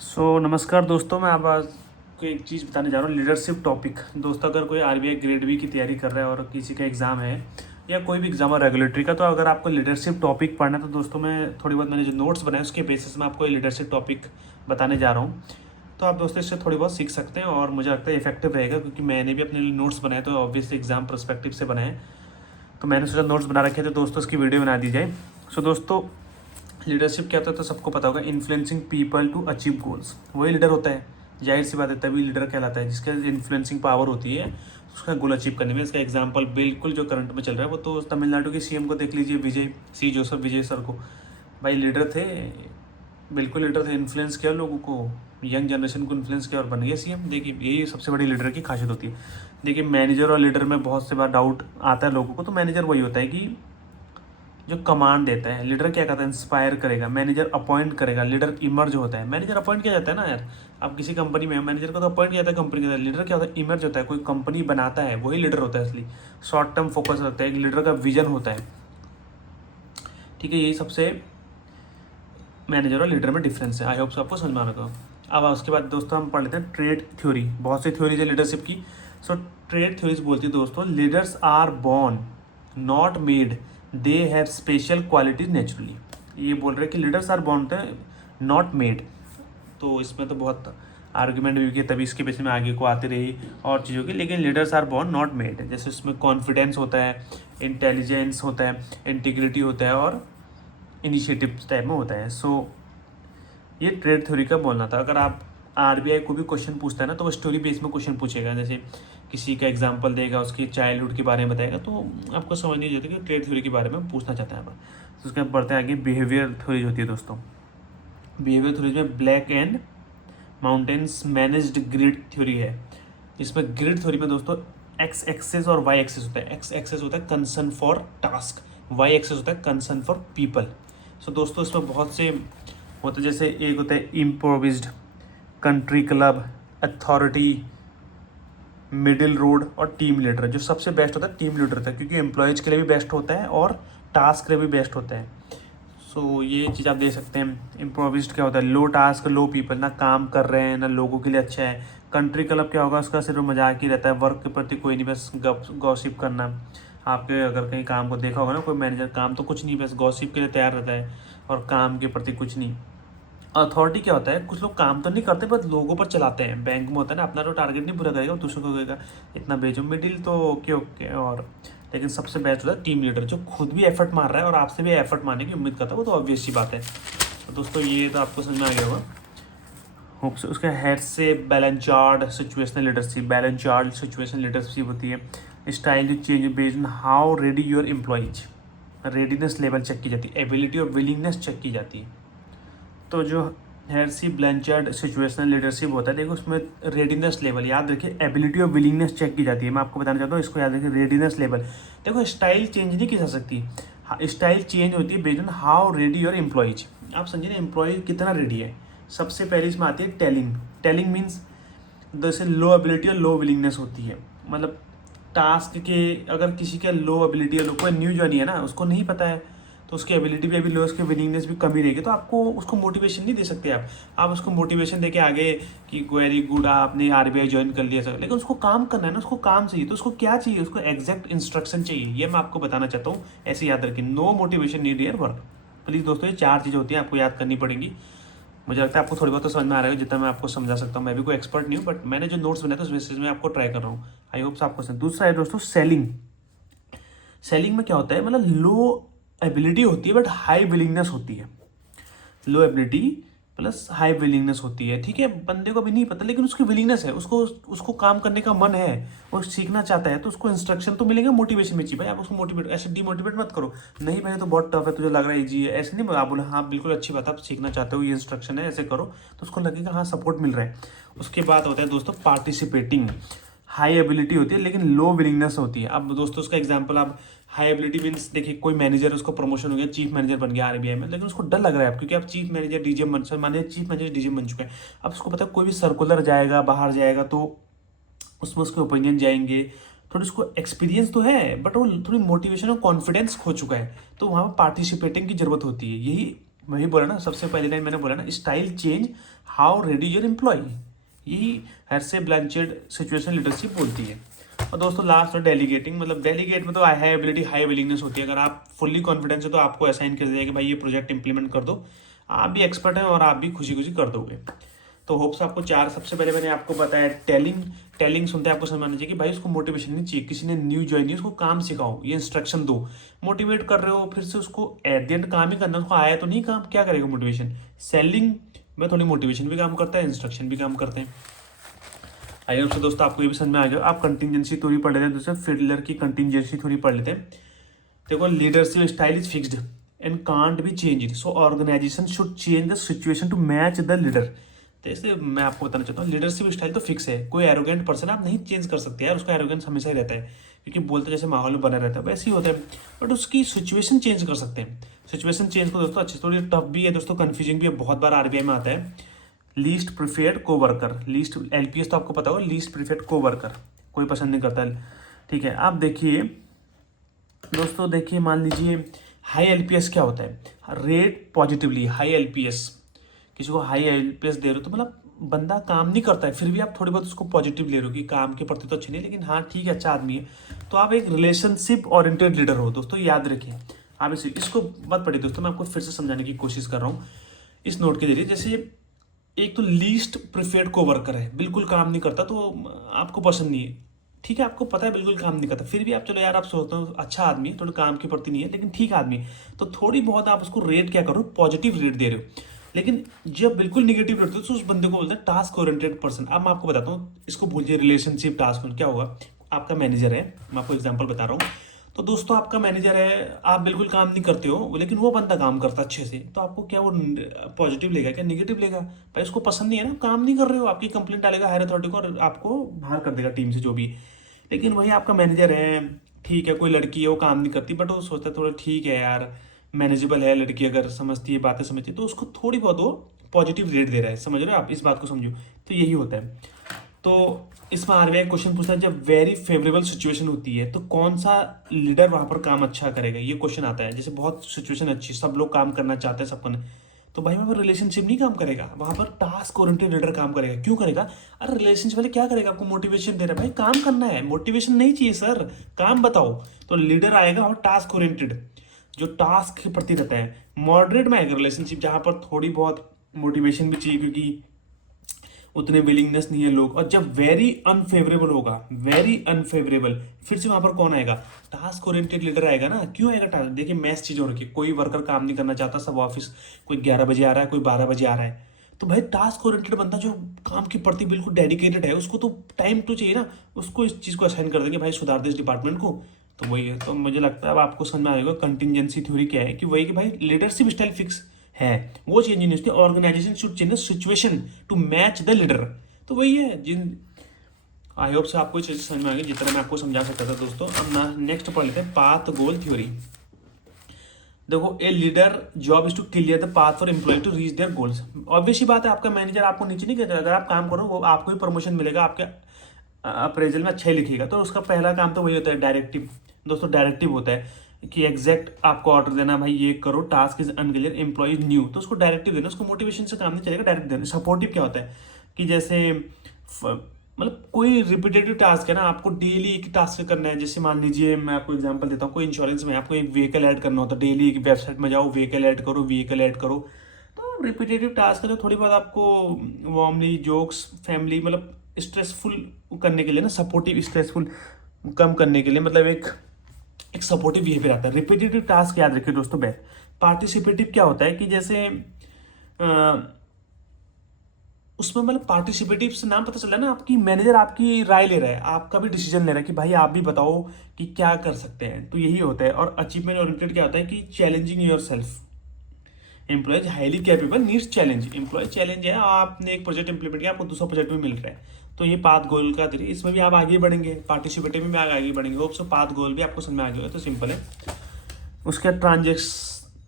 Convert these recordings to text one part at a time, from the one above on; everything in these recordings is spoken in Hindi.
नमस्कार दोस्तों, मैं आप आज को एक चीज़ बताने जा रहा हूँ, लीडरशिप टॉपिक। दोस्तों, अगर कोई आरबीआई ग्रेड बी की तैयारी कर रहा है और किसी का एग्ज़ाम है या कोई भी एग्ज़ाम है रेगुलेटरी का, तो अगर आपको लीडरशिप टॉपिक पढ़ना है तो दोस्तों मैं थोड़ी बहुत मैंने जो नोट्स बनाए उसके बेसिस में आपको लीडरशिप टॉपिक बताने जा रहा हूँ। तो आप दोस्तों इससे थोड़ी बहुत सीख सकते हैं और मुझे लगता है इफेक्टिव रहेगा, क्योंकि मैंने भी अपने लिए नोट्स बनाए तो ऑब्वियसली एग्ज़ाम पर्सपेक्टिव से बनाए। तो मैंने सोचा नोट्स बना रखे थे दोस्तों, इसकी वीडियो बना दी जाए। दोस्तों, लीडरशिप क्या होता है तो सबको पता होगा, influencing people to achieve goals. वही लीडर होता है, जाहिर सी बात है, तभी लीडर कहलाता है जिसके इन्फ्लुएंसिंग पावर होती है उसका गोल अचीव करने में। इसका एग्जांपल बिल्कुल जो करंट में चल रहा है वो तो तमिलनाडु के सीएम को देख लीजिए, विजय सी जोसेफ विजय सर को। भाई लीडर थे, बिल्कुल लीडर थे, इन्फ्लुएंस किया लोगों को, यंग जनरेशन को इन्फ्लुएंस किया और बन गया सीएम। देखिए, यही सबसे बड़ी लीडर की खासियत होती है। देखिए, मैनेजर और लीडर में बहुत से बार डाउट आता है लोगों को। तो मैनेजर वही होता है कि जो कमांड देता है। लीडर क्या करता है, इंस्पायर करेगा। मैनेजर अपॉइंट करेगा, लीडर इमर्ज होता है। मैनेजर अपॉइंट किया जाता है ना यार, आप किसी कंपनी में मैनेजर को तो अपॉइंट किया जाता है कंपनी के अंदर। लीडर क्या होता है, इमर्ज होता है, कोई कंपनी बनाता है, वही लीडर होता है असली। शॉर्ट टर्म फोकस रखता है, एक लीडर का विजन होता है। ठीक है, यही सबसे मैनेजर और लीडर में डिफरेंस है। आई होप आपको समझ में आ रहा होगा। अब उसके बाद दोस्तों हम पढ़ लेते हैं ट्रेड थ्योरी। बहुत सी थ्योरीज है लीडरशिप की। ट्रेड थ्योरीज बोलती है दोस्तों, leaders are born not made, they have special qualities naturally. ये बोल रहे हैं कि लीडर्स आर बॉर्न थे, नॉट मेड। तो इसमें तो बहुत आर्ग्यूमेंट भी किया, तभी इसके बेसिस में आगे को आती रही और चीज़ों की। लेकिन leaders are born not made, जैसे उसमें कॉन्फिडेंस होता है, इंटेलिजेंस होता है, इंटीग्रिटी होता है और इनिशिएटिव टाइप में होता है। ये ट्रेड थ्योरी का बोलना था। अगर आप आरबीआई को भी क्वेश्चन पूछता है ना, तो वो स्टोरी बेस में क्वेश्चन पूछेगा। जैसे किसी का एग्जांपल देगा, उसकी चाइल्डहुड के बारे में बताएगा, तो आपको समझ नहीं जाता कि ट्रेड थ्योरी के बारे में पूछना चाहता है। तो उसके बाद बढ़ते हैं आगे, बिहेवियर थ्योरी होती है दोस्तों। बिहेवियर थ्योरी में Blake and Mouton's managed grid theory है। इसमें ग्रिड थ्योरी में दोस्तों एक्स एक्सेस और वाई एक्सेस होता है। एक्स एक्सेस होता है concern for task, Y axis होता है कंसर्न फॉर पीपल। दोस्तों, इसमें बहुत से होते, जैसे एक होता है improvised, country club, authority, middle road और टीम लीडर। जो सबसे बेस्ट होता है टीम लीडर होता है, क्योंकि एम्प्लॉयज़ के लिए भी बेस्ट होता है और टास्क के लिए भी बेस्ट होता है। ये चीज़ आप देख सकते हैं। इम्प्रोविज्ड क्या होता है, लो टास्क लो पीपल, ना काम कर रहे हैं ना लोगों के लिए अच्छा है। कंट्री क्लब क्या होगा, उसका सिर्फ मजाक ही रहता है, वर्क के प्रति कोई नहीं, बस गॉसिप करना। आपके अगर कहीं काम को देखा होगा ना, कोई मैनेजर काम तो कुछ नहीं, बस गॉसिप के लिए तैयार रहता है और काम के प्रति कुछ नहीं। अथॉरिटी क्या होता है, कुछ लोग काम तो नहीं करते बस लोगों पर चलाते हैं। बैंक में होता है ना, अपना तो टारगेट नहीं पूरा करेगा, दूसरों को कहेगा इतना भेजो। मिडिल तो ओके ओके, और लेकिन सबसे बेस्ट होता है टीम लीडर, जो खुद भी एफर्ट मार रहा है और आपसे भी एफर्ट मारने की उम्मीद करता है। वो तो ऑब्वियस सी बात है। तो दोस्तों, ये तो आपको समझ में आ गया होगा होप से। उसके हेड से Blanchard situational leadership. Blanchard situational leadership होती है स्टाइल जो change based on how ready your employees. Readiness level check की जाती है, एबिलिटी और विलिंगनेस चेक की जाती है। तो जो हेरसी ब्लैंचर्ड सिचुएशनल लीडरशिप होता है, देखो उसमें रेडीनेस लेवल याद रखिए, एबिलिटी और विलिंगनेस चेक की जाती है। मैं आपको बताना चाहता हूँ, इसको याद रखिए, रेडीनेस लेवल। देखो, स्टाइल चेंज नहीं की जा सकती, स्टाइल चेंज होती है based on how ready your employees. आप समझिए ना, एम्प्लॉय कितना रेडी है। सबसे पहले इसमें आती है टेलिंग। टेलिंग मीन्स जैसे लो एबिलिटी और लो विलिंगनेस होती है। मतलब टास्क के, अगर किसी का लो एबिलिटी है, कोई न्यू जॉइन है ना, उसको नहीं पता है, तो उसकी एबिलिटी भी अभी लो, उसकी विलिंगनेस भी कमी रहेगी, तो आपको उसको मोटिवेशन नहीं दे सकते आप उसको मोटिवेशन देके आगे कि वेरी गुड आपने आरबीआई ज्वाइन कर लिया सर, लेकिन उसको काम करना है ना, उसको काम चाहिए। तो उसको क्या चाहिए, उसको एग्जैक्ट इंस्ट्रक्शन चाहिए। ये मैं आपको बताना चाहता हूँ, ऐसे याद रखिए, no motivation need your work. Please दोस्तों, ये 4 चीज़ें होती हैं, आपको याद करनी पड़ेंगी। मुझे लगता है आपको थोड़ी बहुत तो समझ में आ रहा है, जितना मैं आपको समझा सकता हूँ। मैं भी कोई एक्सपर्ट नहीं हूँ, बट मैंने जो नोट्स बनाए थे उस बेसिस में आपको ट्राई कर रहा हूँ। आई होप आपको समझ। दूसरा है दोस्तों सेलिंग। सेलिंग में क्या होता है, मतलब लो एबिलिटी होती है बट हाई विलिंगनेस होती है। लो एबिलिटी प्लस हाई विलिंगनेस होती है। ठीक है, बंदे को भी नहीं पता, लेकिन उसकी विलिंगनेस है, उसको उसको काम करने का मन है, वो सीखना चाहता है, तो उसको इंस्ट्रक्शन तो मिलेगा, मोटिवेशन भी चाहिए। भाई आप उसको मोटिवेट, ऐसे डिमोटिवेट मत करो, नहीं मैंने तो बहुत टफ है, तुझे लग रहा है ईजी है, ऐसे नहीं। आप बोले हाँ बिल्कुल अच्छी बात, आप सीखना चाहते हो, ये इंस्ट्रक्शन है, ऐसे करो, तो उसको लगेगा हाँ सपोर्ट मिल रहा है। उसके बाद होता है दोस्तों पार्टिसिपेटिंग। हाई एबिलिटी होती है लेकिन लो विलिंगनेस होती है। अब दोस्तों उसका एग्जांपल, आप हाई एबिलिटी मीन्स देखिए, कोई मैनेजर, उसको प्रमोशन हो गया, चीफ मैनेजर बन गया आरबीआई में, लेकिन उसको डर लग रहा है क्योंकि आप चीफ मैनेजर डीजीएम बन, सर मानिए चीफ मैनेजर डीजीएम बन चुके हैं। अब उसको पता है कोई भी सर्कुलर जाएगा, बाहर जाएगा, तो उसमें उसके ओपिनियन जाएंगे, थोड़ी उसको एक्सपीरियंस तो है बट वो थोड़ी मोटिवेशन और कॉन्फिडेंस खो चुका है, तो वहाँ पर पार्टिसिपेटिंग की जरूरत होती है। यही वही बोला ना, सबसे पहली लाइन मैंने बोला ना, style change how ready your employee, यही हेर्से ब्लैंचेट सिचुएशन लीडरशिप बोलती है। और दोस्तों लास्ट और डेलीगेटिंग, मतलब डेलीगेट में तो हाई एबिलिटी हाई विलिंगनेस होती है। अगर आप फुल्ली कॉन्फिडेंस है तो आपको असाइन कर दिया कि भाई ये प्रोजेक्ट इंप्लीमेंट कर दो, आप भी एक्सपर्ट हैं और आप भी खुशी खुशी कर दोगे। तो होप्स आपको चार, सबसे पहले मैंने आपको बताया टेलिंग सुनते हैं आपको समझ आना चाहिए कि भाई उसको मोटिवेशन नहीं चाहिए, किसी ने न्यू ज्वाइन नहीं, उसको काम सिखाओ, ये इंस्ट्रक्शन दो। मोटिवेट कर रहे हो फिर से उसको एट द एंड काम ही करना, उसको आया तो नहीं काम, क्या करेगा मोटिवेशन। सेलिंग में थोड़ी मोटिवेशन भी काम करता है, इंस्ट्रक्शन भी काम करते हैं। आई होप से दोस्तों आपको ये भी समझ में आ गया। आप कंटिजेंसी थ्योरी पढ़ लेते हैं, दूसरे फिडलर की कंटिजेंसी थ्योरी पढ़ लेते हैं। देखो leadership style is fixed and can't be change, so organisation should change the situation to match the leader. तो इसलिए मैं आपको बताना चाहता हूँ लीडरशिप स्टाइल तो फिक्स है, कोई एरोगेंट पर्सन आप नहीं चेंज कर सकते यार, उसका एरोगेंस हमेशा ही रहता है, क्योंकि बोलते जैसे माहौल में बना रहता है वैसे ही होता है, बट उसकी सिचुएशन चेंज कर सकते हैं। सिचुएशन चेंज को दोस्तों अच्छी, थोड़ी टफ भी है दोस्तों, कन्फ्यूजिंग भी है, बहुत बार आरबीआई में आता है। लीस्ट प्रिफेयर्ड को वर्कर, लीस्ट एलपीएस तो आपको पता होगा, लीस्ट प्रिफेयर्ड को वर्कर कोई पसंद नहीं करता, ठीक है। आप देखिए दोस्तों, देखिए मान लीजिए हाई एलपीएस क्या होता है, रेट पॉजिटिवली हाई एलपीएस, किसी को हाई एलपीएस दे रहे हो तो मतलब बंदा काम नहीं करता है, फिर भी आप थोड़ी बहुत उसको पॉजिटिव ले रहे हो कि काम के प्रति तो अच्छी नहीं, लेकिन हाँ ठीक है अच्छा आदमी है, तो आप एक रिलेशनशिप ओरिएंटेड लीडर हो दोस्तों, याद रखिए। आप इसको मत पढ़िए दोस्तों, मैं आपको फिर से समझाने की कोशिश कर रहा हूँ इस नोट के जरिए। जैसे एक तो लीस्ट प्रिफेयर्ड को वर्कर है, बिल्कुल काम नहीं करता, तो आपको पसंद नहीं है, ठीक है, आपको पता है बिल्कुल काम नहीं करता, फिर भी आप चलो यार आप सोचते हो अच्छा आदमी है, थोड़ा काम के प्रति नहीं है लेकिन ठीक आदमी है, तो थोड़ी बहुत आप उसको रेट क्या करो, पॉजिटिव रेट दे रहे हो। लेकिन जब बिल्कुल निगेटिव रेट दो तो उस बंदे को बोलते हैं टास्क ओरिएंटेड पर्सन। अब मैं आपको बताता हूँ, इसको भूलिए रिलेशनशिप टास्क, क्या होगा, आपका मैनेजर है, मैं आपको एग्जाम्पल बता रहा हूँ। तो दोस्तों आपका मैनेजर है, आप बिल्कुल काम नहीं करते हो लेकिन वो बंदा काम करता अच्छे से, तो आपको क्या वो पॉजिटिव लेगा क्या निगेटिव लेगा, भाई उसको पसंद नहीं है ना, काम नहीं कर रहे हो, आपकी कंप्लेंट डालेगा हायर अथॉरिटी को और आपको बाहर कर देगा टीम से जो भी। लेकिन वही आपका मैनेजर है, ठीक है, कोई लड़की है वो काम नहीं करती बट वो सोचता है थोड़ा ठीक है यार, मैनेजेबल है लड़की, अगर समझती है बातें समझती है, तो उसको थोड़ी बहुत वो पॉजिटिव रेट दे रहा है, समझ रहे हो आप, इस बात को समझो। तो यही होता है। तो इसमें आरबीआई क्वेश्चन पूछता है जब वेरी फेवरेबल सिचुएशन होती है तो कौन सा लीडर वहां पर काम अच्छा करेगा, ये क्वेश्चन आता है। जैसे बहुत सिचुएशन अच्छी, सब लोग काम करना चाहते हैं, सबको, तो भाई वहाँ पर रिलेशनशिप नहीं काम करेगा, वहां पर टास्क ओरिएंटेड लीडर काम करेगा। क्यों करेगा, अरे रिलेशनशिप वाले क्या करेगा, आपको मोटिवेशन दे रहा है, भाई काम करना है, मोटिवेशन नहीं चाहिए सर, काम बताओ। तो लीडर आएगा और टास्क ओरिएंटेड, जो टास्क के प्रति रहता है। मॉडरेट में आएगा रिलेशनशिप, जहां पर थोड़ी बहुत मोटिवेशन भी चाहिए क्योंकि उतने विलिंगनेस नहीं है लोग। और जब वेरी अनफेवरेबल होगा, वेरी अनफेवरेबल, फिर से वहां पर कौन आएगा, टास्क ओरिएंटेड लीडर आएगा ना। क्यों आएगा टास्क, देखिए मैच चीज हो रखी है, कोई वर्कर काम नहीं करना चाहता, सब ऑफिस, कोई 11 बजे आ रहा है, कोई 12 बजे आ रहा है, तो भाई टास्क ओरिएंटेड बंदा जो काम के प्रति बिल्कुल डेडिकेटेड है, उसको तो टाइम तो चाहिए ना, उसको इस चीज को असाइन कर देंगे, भाई सुधार दे इस डिपार्टमेंट को। तो वही है, तो मुझे लगता है अब आपको समझ में आएगा कंटिजेंसी थ्योरी क्या है, कि वही कि भाई लीडरशिप स्टाइल फिक्स है, वो चेंज नहीं होती, organisation should change the situation to match the leader. तो वही है जिन, आई होप से आपको ये चीज़ समझ में आ गई जितना मैं आपको समझा सकता था दोस्तों। अब ना नेक्स्ट पढ़ लेते हैं पाथ गोल थ्योरी। देखो a leader job is to clear the path for employ to reach their goals. Obviously बात है, आपका मैनेजर आपको नीचे नहीं कहता, अगर आप काम करो वो आपको ही प्रमोशन मिलेगा, आपके अप्रेजल में अच्छा ही लिखेगा, तो उसका पहला काम तो वही होता है डायरेक्टिव। दोस्तों डायरेक्टिव होता है कि एग्जैक्ट आपको ऑर्डर देना, भाई ये करो, task is unclear, employee new, तो उसको डायरेक्टिव देना, उसको मोटिवेशन से काम नहीं चलेगा, डायरेक्ट देना। सपोर्टिव क्या होता है कि जैसे मतलब कोई रिपीटेटिव टास्क है ना, आपको डेली एक टास्क करना है। जैसे मान लीजिए मैं आपको एग्जांपल देता हूँ, कोई इंश्योरेंस में आपको एक व्हीकल ऐड करना होता है, डेली एक वेबसाइट में जाओ, व्हीकल ऐड करो, व्हीकल ऐड करो, तो रिपीटेटिव टास्क है, तो थोड़ी बहुत आपको वार्मली जोक्स, फैमिली, मतलब स्ट्रेसफुल करने के लिए ना, सपोर्टिव स्ट्रेसफुल कम करने के लिए, मतलब एक सपोर्टिव बिहेवियर आता है। रिपीटेटिव टास्क याद रखिए दोस्तों। पार्टिसिपेटिव क्या होता है कि जैसे उसमें मतलब पार्टिसिपेटिव से नाम पता चला ना, आपकी मैनेजर आपकी राय ले रहा है, आपका भी डिसीजन ले रहा है कि भाई आप भी बताओ कि क्या कर सकते हैं, तो यही होता है। और अचीवमेंट ओरिएंटेड क्या होता है कि challenging your self, employees highly capable needs challenge. Employee challenge है, आपने एक प्रोजेक्ट इंप्लीमेंट किया, आपको दूसरा प्रोजेक्ट भी मिल रहा है, तो ये पाथ गोल का तरीका, इसमें भी आप आगे बढ़ेंगे, पार्टिसिपेटिव में भी आगे बढ़ेंगे। होप सो पाथ गोल भी आपको समझ में आ गया, तो सिंपल है। उसके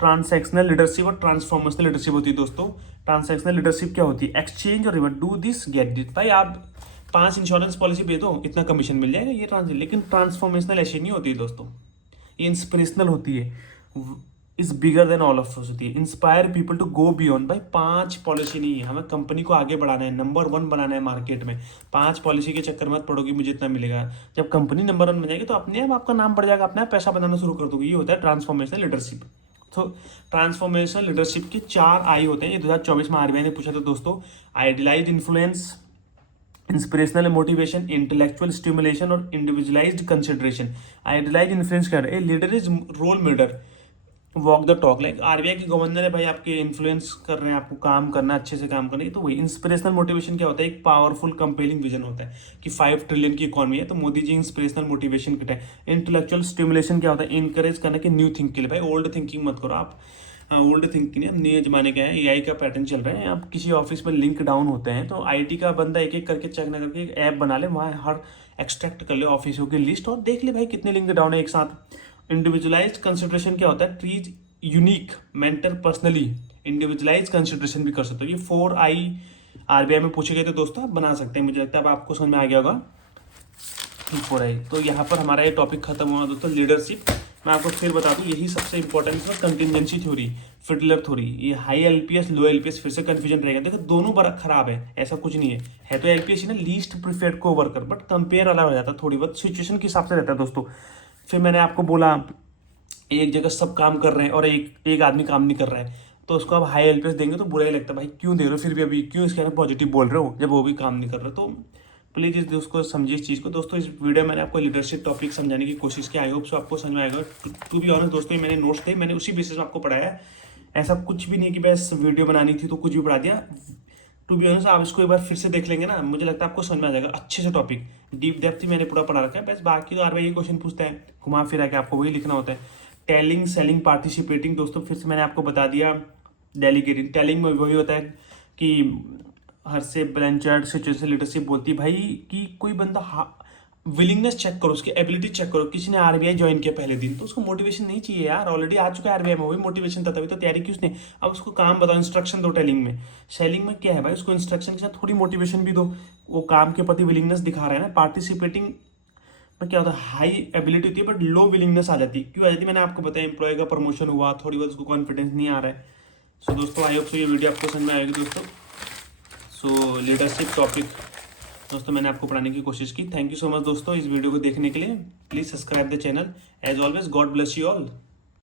ट्रांसैक्शनल लीडरशिप और ट्रांसफॉर्मेशनल लीडरशिप होती है दोस्तों। ट्रांसैक्शनल लीडरशिप क्या होती है, एक्सचेंज और revert, do this get this, भाई आप 5 इंश्योरेंस पॉलिसी दे दो, इतना कमीशन मिल जाएगा, ये लेकिन ट्रांसफॉर्मेशनल ऐसी नहीं होती है दोस्तों, ये इंस्पिरेशनल होती है। Is bigger than all of होती है। Inspire people to go beyond. भाई 5 पॉलिसी नहीं है, हमें कंपनी को आगे बढ़ाना है, नंबर 1 बनाना है मार्केट में। 5 पॉलिसी के चक्कर में मत पड़ोगी मुझे इतना मिलेगा। जब कंपनी नंबर 1 बन जाएगी तो अपने आप आपका नाम बढ़ जाएगा, अपने आप पैसा बनाना शुरू कर दोगे। ये होता है ट्रांसफॉर्मेशनल लीडरशिप। तो ट्रांसफॉर्मेशनल लीडरशिप के 4 आई होते हैं। ये 2024 में आरबीआई ने पूछा था दोस्तों। Idealize influence, inspirational motivation, intellectual stimulation और इंडिविजुअलाइज्ड कंसिडरेशन। आइडियलाइज इन्फ्लुएंस क्या है? Leader is role model, walk the talk. Like RBI के गवर्नर है भाई, आपके इन्फ्लुएंस कर रहे हैं, आपको काम करना, अच्छे से काम करना है। तो वही इंस्पिरेशनल मोटिवेशन क्या होता है? एक पावरफुल कंपेलिंग विजन होता है कि 5 ट्रिलियन की इकॉनमी है, तो मोदी जी इंस्पिरेशनल मोटिवेशन के टाइम। इंटेलेक्चुअल स्टिमुलेशन क्या होता है? इनकरेज करना कि न्यू थिंक के लिए। भाई ओल्ड थिंकिंग मत करो आप, ओल्ड थिंकिंग नहीं, नए जमाने का है, एआई का पैटर्न चल रहा है। आप किसी ऑफिस में लिंक डाउन होते हैं तो आईटी का बंदा एक एक करके चेक ना करके एक ऐप बना ले, वहाँ हर एक्सट्रैक्ट कर ले ऑफिसों की लिस्ट और देख ले भाई कितने लिंक डाउन है एक साथ। इंडिविजुअलाइज कंसिडरेशन क्या होता है? Trees unique mentor personally. Individualise consideration भी कर सकते हो। ये 4 आई आरबीआई में पूछे गए थे दोस्तों, आप बना सकते हैं। मुझे लगता है अब आपको समझ में आ गया होगा। 4 आई। तो यहाँ पर हमारा ये टॉपिक खत्म हुआ दोस्तों, लीडरशिप। मैं आपको फिर बता दूं, यही सबसे इंपॉर्टेंट है। कंटिजेंसी थ्योरी, फिडलर थ्योरी, ये हाई एलपीएस लो एलपीएस, फिर से कंफ्यूजन रहेगा। देखो दोनों बड़ा खराब है, ऐसा कुछ नहीं है तो एलपीएस ही ना लीस्ट प्रिफर्ड को वर्कर, बट कंपेयर अलग हो जाता है, थोड़ी बहुत सिचुएशन के हिसाब से रहता है दोस्तों। फिर मैंने आपको बोला एक जगह सब काम कर रहे हैं और एक आदमी काम नहीं कर रहा है, तो उसको आप हाई एलपीएस देंगे तो बुरा ही लगता है। भाई क्यों दे रहे हो फिर भी, अभी क्यों इसके पॉजिटिव बोल रहे हो जब वो भी काम नहीं कर रहे? तो प्लीज़ इस दोस्तों समझिए इस चीज़ को। दोस्तों इस वीडियो में मैंने आपको लीडरशिप टॉपिक समझाने की कोशिश की। आई होप सो आपको समझ में आएगा। टू बी ऑनेस्ट दोस्तों, ये मैंने नोट्स थे, मैंने उसी बेसिस में आपको पढ़ाया है। ऐसा कुछ भी नहीं कि बस वीडियो बनानी थी तो कुछ भी पढ़ा दिया। टू बी ऑनेस्ट आप इसको एक बार फिर से देख लेंगे ना, मुझे लगता है आपको समझ में आ जाएगा अच्छे से। टॉपिक डीप डेप्थ ही मैंने पूरा पढ़ा रखा है। बस बाकी तो आरबीआई क्वेश्चन पूछता है, घुमा फिरा के आपको वही लिखना होता है। टेलिंग, सेलिंग, पार्टिसिपेटिंग दोस्तों फिर से मैंने आपको बता दिया। डेलीगेटिंग, टेलिंग में वही होता है कि हर से ब्लैंचर्ड सिचुएशन लीडरशिप बोलती है भाई कि कोई बंदा विलिंगनेस चेक करो, उसकी एबिलिटी चेक करो। किसी ने आरबीआई ज्वाइन किया पहले दिन तो उसको मोटिवेशन नहीं चाहिए यार, ऑलरेडी आ चुका है आरबीआई में, वही मोटिवेशन था, तभी तो तैयारी की उसने। अब उसको काम बताओ, इंस्ट्रक्शन दो टेलिंग में। सेलिंग में क्या है भाई, उसको इंस्ट्रक्शन के साथ थोड़ी मोटिवेशन भी दो, वो काम के प्रति विलिंगनेस दिखा रहा है ना। पार्टिसिपेटिंग में क्या होता है? हाई एबिलिटी होती है बट लो विलिंगनेस आ जाती है। क्यों आ जाती है? मैंने आपको बताया, एम्प्लॉय का प्रमोशन हुआ, थोड़ी बहुत उसको कॉन्फिडेंस नहीं आ रहा है। सो दोस्तों आई होप सो ये वीडियो आपको समझ में आएगी दोस्तों। सो लीडरशिप टॉपिक दोस्तों मैंने आपको पढ़ाने की कोशिश की। थैंक यू सो मच दोस्तों इस वीडियो को देखने के लिए। Please subscribe the channel. As always God bless you all.